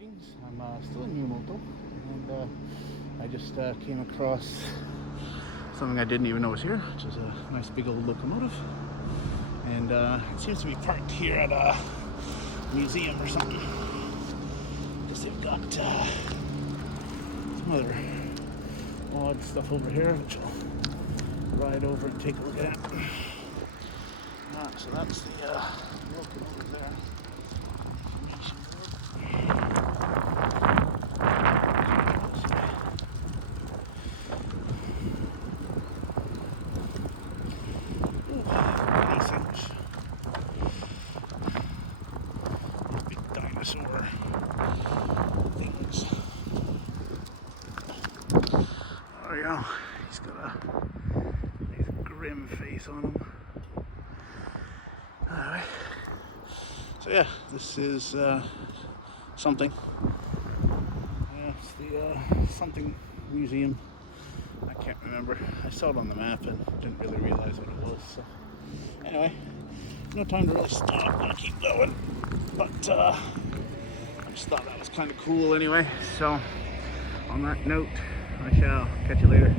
Greetings. I'm still in Yamamoto, and I just came across something I didn't even know was here, which is a nice big old locomotive. And it seems to be parked here at a museum or something. Guess they've got some other odd stuff over here, which I'll ride over and take a look at. So that's the locomotive there. These big dinosaur things. Oh yeah, he's got a nice grim face on him. Alright. So yeah, this is something. Yeah, it's the something museum. I can't remember. I saw it on the map and didn't really realize what it was. So anyway, no time to really stop. Gotta keep going. But I just thought that was kind of cool anyway. So on that note, I shall catch you later.